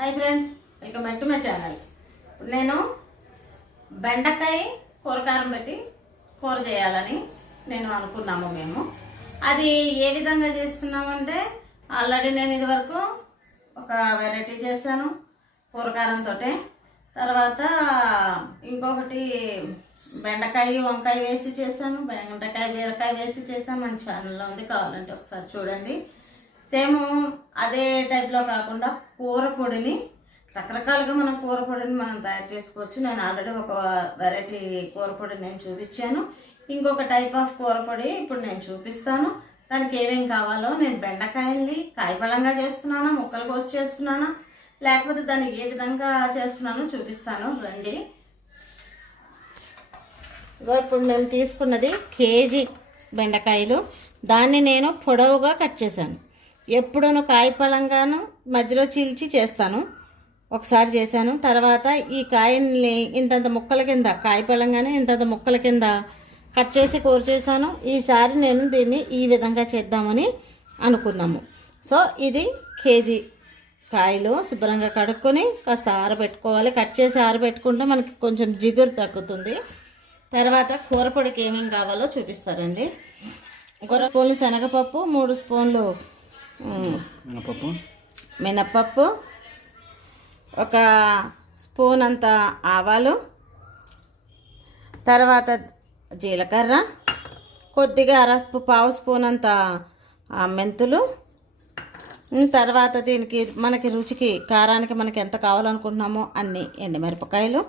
Hi friends, welcome back to my channel. నేను బెండకాయ కూరకారం పెట్టి కూర చేయాలని నేను అనుకున్నాము. మేము అది ఏ విధంగా చేస్తున్నామంటే ఆల్రెడీ నేను ఇదివరకు ఒక వెరైటీ చేస్తాను కూరకారంతో. తర్వాత ఇంకొకటి బెండకాయ వంకాయ వేసి చేశాను, బెండకాయ బీరకాయ వేసి చేశాను. మన ఛానల్లో ఉంది, కావాలంటే ఒకసారి చూడండి. సేమ్ అదే టైప్లో కాకుండా కూర పొడిని రకరకాలుగా మనం కూర పొడిని మనం తయారు చేసుకోవచ్చు. నేను ఆల్రెడీ ఒక వెరైటీ కూర పొడి నేను చూపించాను. ఇంకొక టైప్ ఆఫ్ కూర పొడి ఇప్పుడు నేను చూపిస్తాను. దానికి ఏమేమి కావాలో, నేను బెండకాయల్ని కాయపళంగా చేస్తున్నాను, ముక్కలు కోసి చేస్తున్నాను, లేకపోతే దాన్ని ఏ విధంగా చేస్తున్నానో చూపిస్తాను. రండి. ఇప్పుడు నేను తీసుకున్నది కేజీ బెండకాయలు. దాన్ని నేను పొడవుగా కట్ చేశాను. ఎప్పుడూ కాయపళంగాను మధ్యలో చీల్చి చేస్తాను. ఒకసారి చేశాను. తర్వాత ఈ కాయల్ని ఇంతంత ముక్కల కింద, కాయపళంగానే ఇంతంత ముక్కల కింద కట్ చేసి కూర చేశాను. ఈసారి నేను దీన్ని ఈ విధంగా చేద్దామని అనుకున్నాము. సో ఇది కేజీ కాయలు శుభ్రంగా కడుక్కొని కాస్త ఆరబెట్టుకోవాలి. కట్ చేసి ఆరబెట్టుకుంటే మనకి కొంచెం జిగురు తగ్గుతుంది. తర్వాత కూర పొడికి ఏమేమి కావాలో చూపిస్తారండి. 1 స్పూన్లు శనగపప్పు, 3 స్పూన్లు మినప్పప్పు, 1 స్పూన్ అంత ఆవాలు, తర్వాత జీలకర్ర, కొద్దిగా పావు స్పూన్ అంత మెంతులు, తర్వాత దీనికి మనకి రుచికి కారానికి మనకి ఎంత కావాలనుకుంటున్నామో అన్ని ఎండుమిరపకాయలు.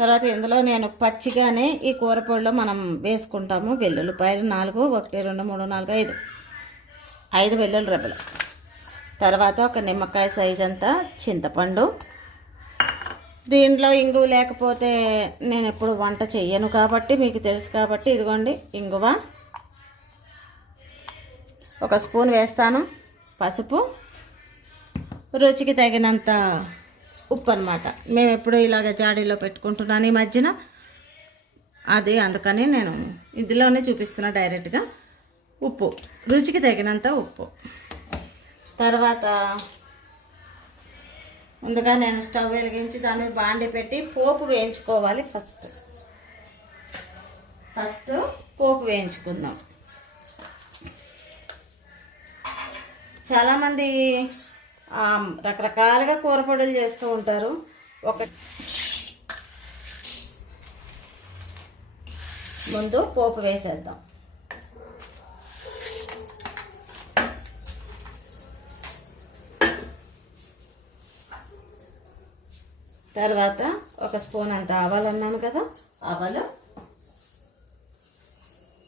తర్వాత ఇందులో నేను పచ్చిగానే ఈ కూర పొడిలో మనం వేసుకుంటాము వెల్లుల్లిపాయలు 4, 1, 2, 3, 4, 5 వెల్లుల్లి రెబ్బలు. తర్వాత 1 నిమ్మకాయ సైజ్ అంతా చింతపండు. దీంట్లో ఇంగువ లేకపోతే నేను ఎప్పుడు వంట చెయ్యను కాబట్టి మీకు తెలుసు కాబట్టి ఇదిగోండి ఇంగువ 1 స్పూన్ వేస్తాను. పసుపు, రుచికి తగినంత ఉప్పు అన్నమాట. మేము ఎప్పుడు ఇలాగ జాడీలో పెట్టుకుంటున్నాను ఈ మధ్యన, అది అందుకని నేను ఇందులోనే చూపిస్తున్నా డైరెక్ట్గా. ఉప్పు, రుచికి తగినంత ఉప్పు. తర్వాత ముందుగా నేను స్టవ్ వెలిగించి దాని మీద బాండి పెట్టి పోపు వేయించుకోవాలి. ఫస్ట్ పోపు వేయించుకుందాం. చాలామంది రకరకాలుగా కూర పొడులు చేస్తూ ఉంటారు. ముందు పోపు వేసేద్దాం. తర్వాత 1 స్పూన్ అంత ఆవాలు అన్నాను కదా, ఆవాలు,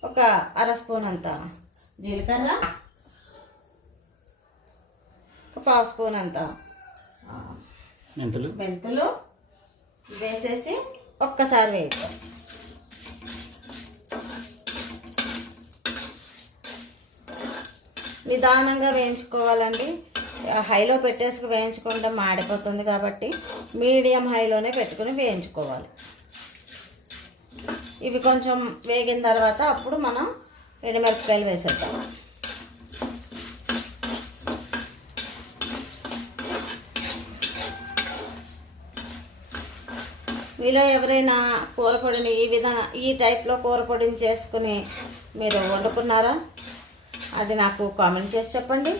1/2 స్పూన్ అంత జీలకర్ర, 1 పావు స్పూన్ అంత మెంతులు వేసేసి ఒక్కసారి వేద్దాం. నిదానంగా వేయించుకోవాలండి. హైలో పెట్టేసుకు వేయించుకుంటే మాడిపోతుంది కాబట్టి మీడియం హైలోనే పెట్టుకుని వేయించుకోవాలి. ఇవి కొంచెం వేగిన తర్వాత అప్పుడు మనం ఎండుమిరపకాయలు వేసేద్దాం. మీలో ఎవరైనా కూర పొడిని ఈ టైప్లో కూర పొడిని చేసుకుని మీరు వండుకున్నారా? అది నాకు కామెంట్ చేసి చెప్పండి.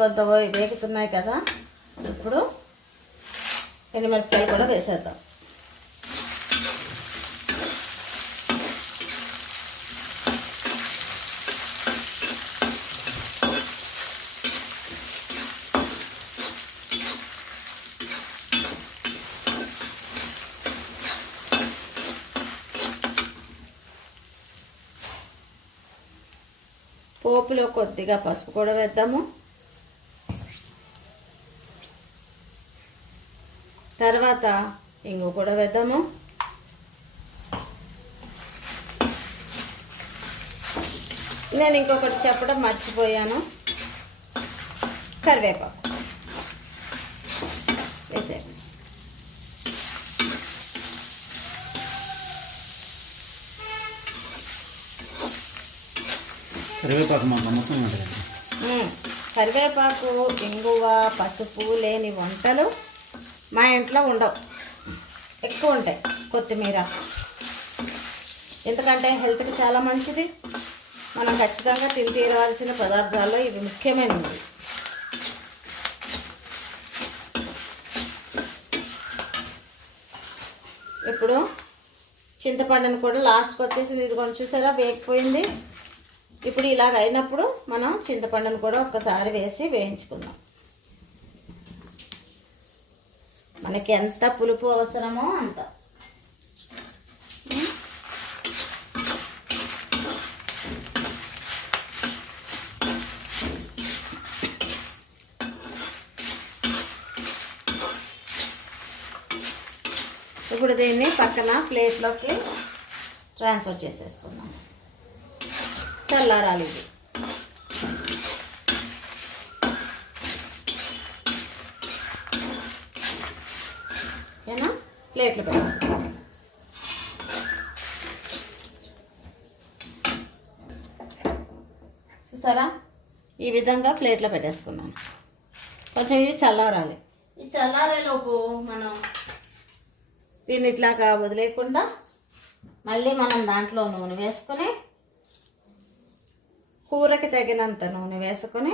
కొంత వేగుతున్నాయి కదా, ఇప్పుడు ఎండుమిరపకాయలు కూడా వేసేద్దాం. పోపులో కొద్దిగా పసుపు కూడా వేద్దాము. తర్వాత ఇంగువ కూడా వేద్దాము. నేను ఇంకొకటి చెప్పడం మర్చిపోయాను. కరివేపాకు వేసేయండి. కరివేపాకు మాకు మొత్తం ఉంటుంది. కరివేపాకు, ఇంగువ, పసుపు లేని వంటలు మా ఇంట్లో ఉండవు. ఎక్కువ ఉంటాయి కొత్తిమీర, ఎందుకంటే హెల్త్కి చాలా మంచిది. మనం ఖచ్చితంగా తిని తీరవలసిన పదార్థాల్లో ఇవి ముఖ్యమైనవి. ఇప్పుడు చింతపండుని కూడా లాస్ట్కి వచ్చేసి ఇది కొంచెం చూసారా వేగిపోయింది. ఇప్పుడు ఇలాగ అయినప్పుడు మనం చింతపండుని కూడా ఒక్కసారి వేసి వేయించుకుందాం. మనకి ఎంత పులుపు అవసరమో అంత. ఇప్పుడు దీన్ని పక్కన ప్లేట్లోకి ట్రాన్స్ఫర్ చేసేసుకుందాం. చల్లారాలి ఇది. ఓకేనా? ప్లేట్లు పెట్టేస్తాం. చూసారా, ఈ విధంగా ప్లేట్లో పెట్టేసుకున్నాను. కొంచెం ఇవి చల్లారాలి. ఈ చల్లారేలోపు మనం దీన్ని ఇట్లాగా వదిలేకుండా మళ్ళీ మనం దాంట్లో నూనె వేసుకొని, కూరకి తగినంత నూనె వేసుకొని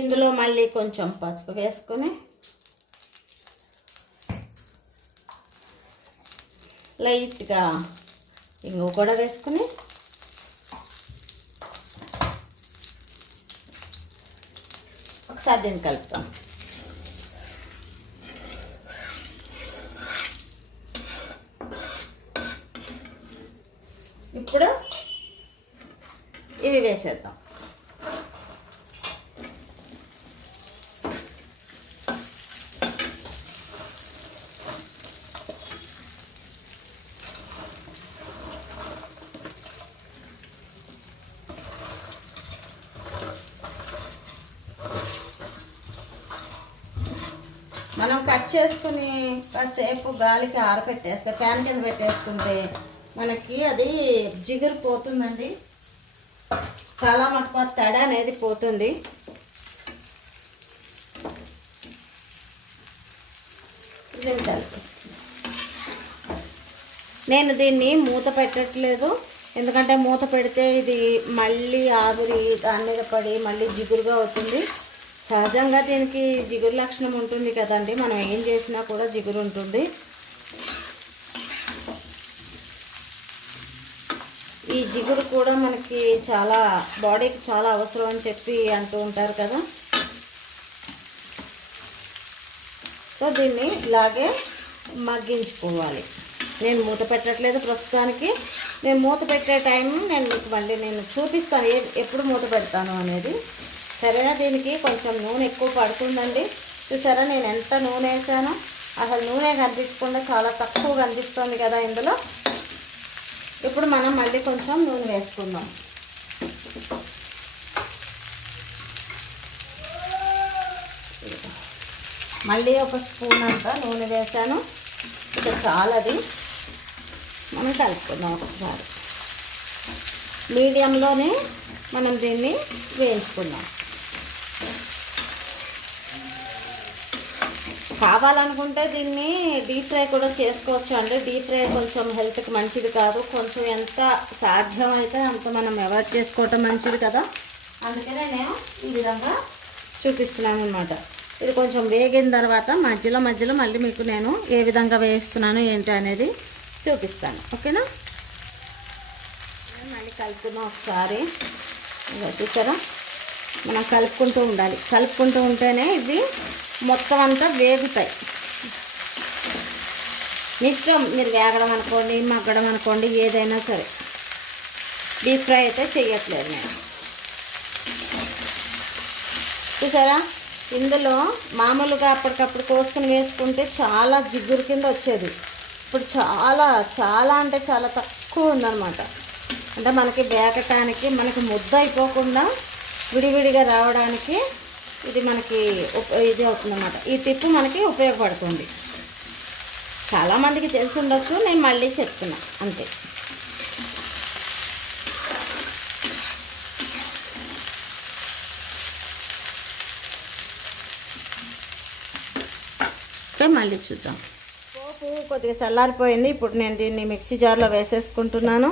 ఇందులో మళ్ళీ కొంచెం పసుపు వేసుకొని లైట్గా ఇంగువ కూడా వేసుకొని ఒకసారి దీన్ని కలుపుతాం. ఇప్పుడు ఇవి వేసేద్దాం. మనం కట్ చేసుకుని కాసేపు గాలికి ఆరబెట్టేస్తే, ప్యాన్ కింద పెట్టేసుకుంటే మనకి అది జిగురు పోతుందండి. చాలా మటుకు తడ అనేది పోతుంది. నేను దీన్ని మూత పెట్టట్లేదు, ఎందుకంటే మూత పెడితే ఇది మళ్ళీ ఆవిరి దాని మీద పడి మళ్ళీ జిగురుగా అవుతుంది. సహజంగా దీనికి జిగురు లక్షణం ఉంటుంది కదండి, మనం ఏం చేసినా కూడా జిగురు ఉంటుంది. ఈ జిగురు కూడా మనకి చాలా బాడీకి చాలా అవసరం అని చెప్పి అంటూ ఉంటారు కదా. సో దీన్ని ఇలాగే మగ్గించుకోవాలి. నేను మూత పెట్టట్లేదు ప్రస్తుతానికి. నేను మూత పెట్టే టైం నేను మీకు మళ్ళీ చూపిస్తాను ఎప్పుడు మూత పెడతాను అనేది. సరేనా? దీనికి కొంచెం నూనె ఎక్కువ పడుతుందండి. చూసారా నేను ఎంత నూనె వేసానో, అసలు నూనె కనిపించకుండా చాలా తక్కువ కనిపిస్తుంది కదా ఇందులో. ఇప్పుడు మనం మళ్ళీ కొంచెం నూనె వేసుకుందాం. మళ్ళీ ఒక స్పూన్ అంతా నూనె వేసాను. ఇక చాలది. మనం కలుపుకుందాం ఒకసారి. మీడియంలోనే మనం దీన్ని వేయించుకుందాం. కావాలనుకుంటే దీన్ని డీప్ ఫ్రై కూడా చేసుకోవచ్చు అండి. డీప్ ఫ్రై కొంచెం హెల్త్కి మంచిది కాదు. కొంచెం ఎంత సాధ్యమైతే అంత మనం అవాయిడ్ చేసుకోవటం మంచిది కదా. అందుకనే నేను ఈ విధంగా చూపిస్తున్నాను అన్నమాట. ఇది కొంచెం వేగిన తర్వాత మధ్యలో మళ్ళీ మీకు నేను ఏ విధంగా వేయిస్తున్నాను ఏంటి అనేది చూపిస్తాను. ఓకేనా? మళ్ళీ కలుపుకుందాం ఒకసారి. చూసారా, మనం కలుపుకుంటూ ఉండాలి. కలుపుకుంటూ ఉంటేనే ఇవి మొత్తం అంతా వేగుతాయి. ఇష్టం, మీరు వేగడం అనుకోండి, మగ్గడం అనుకోండి, ఏదైనా సరే. డీప్ ఫ్రై అయితే చెయ్యట్లేదు నేను. చూసారా, ఇందులో మామూలుగా అప్పటికప్పుడు కోసుకుని వేసుకుంటే చాలా జిగురు కింద వచ్చేది. ఇప్పుడు చాలా చాలా అంటే చాలా తక్కువ ఉందన్నమాట. అంటే మనకి వేగటానికి మనకి ముద్ద అయిపోకుండా విడివిడిగా రావడానికి ఇది మనకి ఇది అవుతుందన్నమాట. ఈ టిప్పు మనకి ఉపయోగపడుతుంది. చాలామందికి తెలిసి ఉండొచ్చు, నేను మళ్ళీ చెప్తున్నా అంతే. ఓకే, మళ్ళీ చూద్దాం. పోపు కొద్దిగా చల్లారిపోయింది. ఇప్పుడు నేను దీన్ని మిక్సీ జార్లో వేసేసుకుంటున్నాను.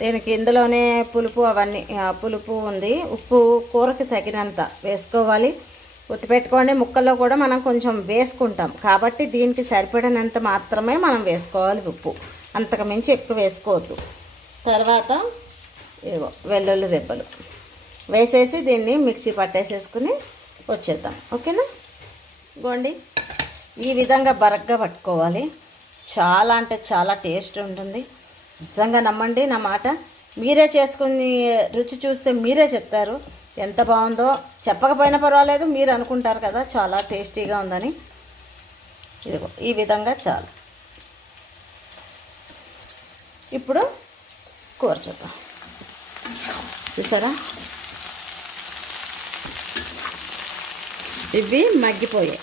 దీనికి ఇందులోనే పులుపు అవన్నీ పులుపు ఉంది, ఉప్పు కూరకి తగినంత వేసుకోవాలి. గుర్తుపెట్టుకోండి, ముక్కల్లో కూడా మనం కొంచెం వేసుకుంటాం కాబట్టి దీనికి సరిపడినంత మాత్రమే మనం వేసుకోవాలి ఉప్పు, అంతకు మించి ఎక్కువ వేసుకోవద్దు. తర్వాత ఇదిగో వెల్లుల్లి రెబ్బలు వేసేసి దీన్ని మిక్సీ పట్టేసేసుకుని వచ్చేద్దాం. ఓకేనా? ఇదిగోండి, ఈ విధంగా బరగ్గా పట్టుకోవాలి. చాలా అంటే చాలా టేస్ట్ ఉంటుంది. నిజంగా నమ్మండి నా మాట. మీరే చేసుకుని రుచి చూస్తే మీరే చెప్తారు ఎంత బాగుందో. చెప్పకపోయినా పర్వాలేదు, మీరు అనుకుంటారు కదా చాలా టేస్టీగా ఉందని. ఇదిగో ఈ విధంగా చాలు. ఇప్పుడు కూర చూద్దాం. చూసారా, ఇవి మగ్గిపోయాయి.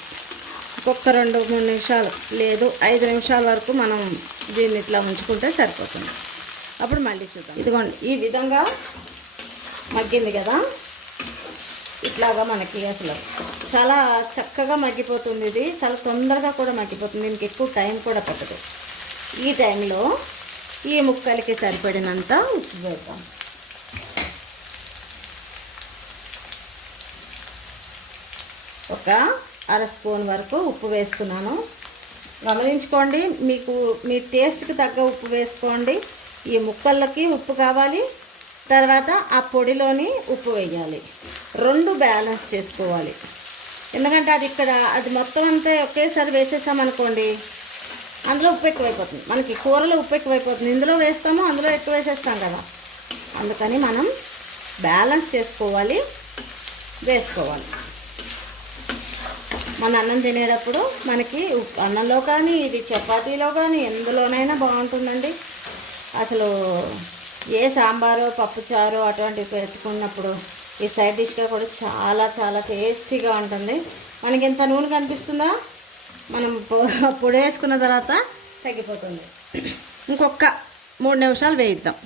ఒక్క 2-3 నిమిషాలు లేదు 5 నిమిషాల వరకు మనం దీన్ని ఇట్లా ఉంచుకుంటే సరిపోతుంది. అప్పుడు మళ్ళీ చూద్దాం. ఇదిగోండి, ఈ విధంగా మగ్గింది కదా. ఇట్లాగా మనకి అసలు చాలా చక్కగా మగ్గిపోతుంది. ఇది చాలా తొందరగా కూడా మగ్గిపోతుంది, దీనికి ఎక్కువ టైం కూడా పట్టదు. ఈ టైంలో ఈ ముక్కలకి సరిపడినంత ఉప్పు వేద్దాం. ఒక 1/2 స్పూన్ వరకు ఉప్పు వేస్తున్నాను. గమనించుకోండి, మీకు మీ టేస్ట్కి తగ్గ ఉప్పు వేసుకోండి. ఈ ముక్కలకి ఉప్పు కావాలి, తర్వాత ఆ పొడిలోని ఉప్పు వేయాలి. 2 బ్యాలెన్స్ చేసుకోవాలి. ఎందుకంటే అది మొత్తం అంతా ఒకేసారి వేసేసామనుకోండి, అందులో ఉప్పు ఎక్కువైపోతుంది. మనకి కూరలో ఉప్పు ఎక్కువైపోతుంది, ఇందులో వేస్తాము, అందులో ఎక్కువ వేసేస్తాం కదా. అందుకని మనం బ్యాలెన్స్ చేసుకోవాలి, వేసుకోవాలి. మన అన్నం తినేటప్పుడు మనకి అన్నంలో కానీ ఇది చపాతీలో కానీ ఎందులోనైనా బాగుంటుందండి. అసలు ఏ సాంబారో పప్పుచారో అటువంటివి పెట్టుకున్నప్పుడు ఈ సైడ్ డిష్గా కూడా చాలా చాలా టేస్టీగా ఉంటుంది. మనకి ఎంత నూనె కనిపిస్తుందా, మనం పొడి వేసుకున్న తర్వాత తగ్గిపోతుంది. ఇంకొక 3 నిమిషాలు వేయిద్దాం.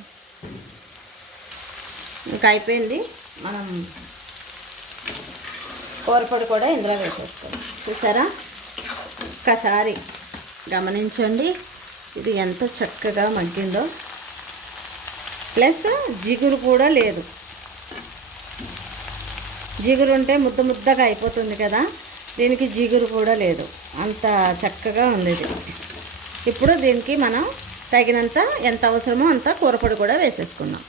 ఇంకా అయిపోయింది. మనం కూరపొడి కూడా ఇందులో వేసేస్తాం. చూసారా, ఒక్కసారి గమనించండి ఇది ఎంత చక్కగా మగ్గిందో. ప్లస్ జిగురు కూడా లేదు. జిగురు ఉంటే ముద్ద ముద్దగా అయిపోతుంది కదా, దీనికి జిగురు కూడా లేదు, అంత చక్కగా ఉంది ఇది. ఇప్పుడు దీనికి మనం తగినంత ఎంత అవసరమో అంత కూరపొడి కూడా వేసేసుకున్నాం.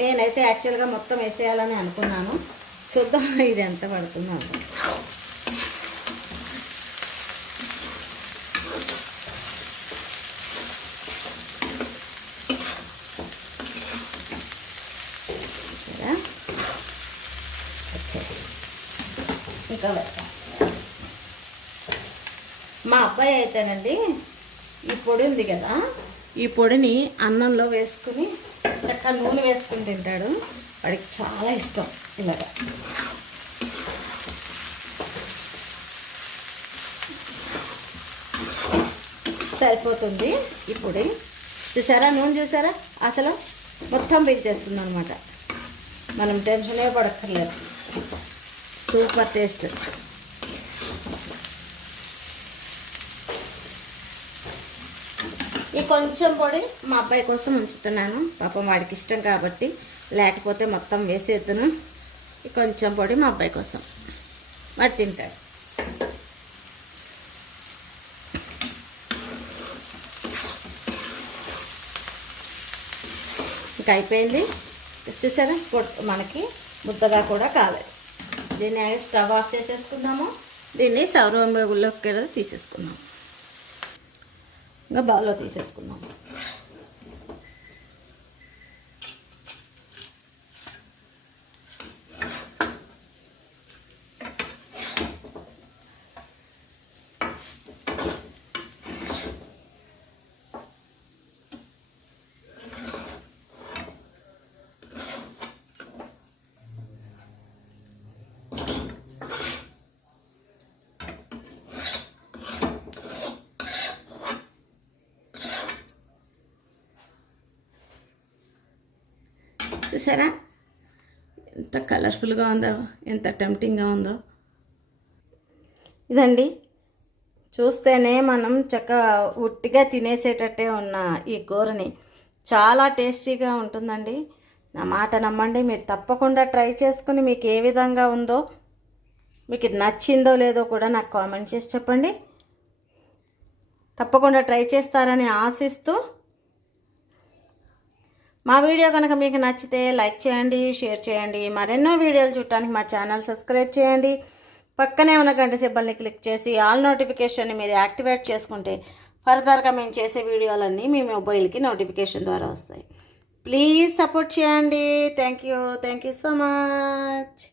నేనైతే యాక్చువల్గా మొత్తం వేసేయాలని అనుకున్నాను. చూద్దాం ఇది ఎంత పడుతుందో. ఇంకా వెళ్తాం. మా అబ్బాయి అయితేనండి ఈ పొడి ఉంది కదా, ఈ పొడిని అన్నంలో వేసుకుని చక్కగా నూనె వేసుకుని తింటాడు. వాడికి చాలా ఇష్టం ఇలాగా. సరిపోతుంది ఈ పొడి. చూసారా, నూనె చూసారా, అసలు మొత్తం పీల్చేస్తుంది అనమాట. మనం టెన్షనే పడక్కర్లేదు. Super taste. ఈ కొంచెం పొడి మా అబ్బాయి కోసం ఉంచుతున్నాను, పాపం వాడికి ఇష్టం కాబట్టి, లేకపోతే మొత్తం వేసేద్దును. ఈ కొంచెం పొడి మా అబ్బాయి కోసం, వాడు తింటాడు. ఇంకా అయిపోయింది. చూసారా, మనకి ముద్దగా కూడా కాలేదు. దీన్ని స్టవ్ ఆఫ్ చేసేసుకుందాము. దీన్ని సర్వింగ్లోకి తీసేసుకున్నాము. ఇంకా బౌల్లో తీసేసుకుందాం. చూసారా ఎంత కలర్ఫుల్గా ఉందో, ఎంత టెంప్టింగ్గా ఉందో. ఇదండి, చూస్తేనే మనం చక్కగా ఉట్టిగా తినేసేటట్టే ఉన్న ఈ కూరని చాలా టేస్టీగా ఉంటుందండి. నా మాట నమ్మండి, మీరు తప్పకుండా ట్రై చేసుకుని మీకు ఏ విధంగా ఉందో, మీకు నచ్చిందో లేదో కూడా నాకు కామెంట్ చేసి చెప్పండి. తప్పకుండా ట్రై చేస్తారని ఆశిస్తూ, మా వీడియో కనుక మీకు నచ్చితే లైక్ చేయండి, షేర్ చేయండి. మరెన్నో వీడియోలు చూడటానికి మా ఛానల్ సబ్స్క్రైబ్ చేయండి. పక్కనే ఉన్న గంట సింబల్ని క్లిక్ చేసి ఆల్ నోటిఫికేషన్ని మీరు యాక్టివేట్ చేసుకుంటే ఫర్దర్గా మేము చేసే వీడియోలన్నీ మీ మొబైల్కి నోటిఫికేషన్ ద్వారా వస్తాయి. ప్లీజ్ సపోర్ట్ చేయండి. Thank you so much.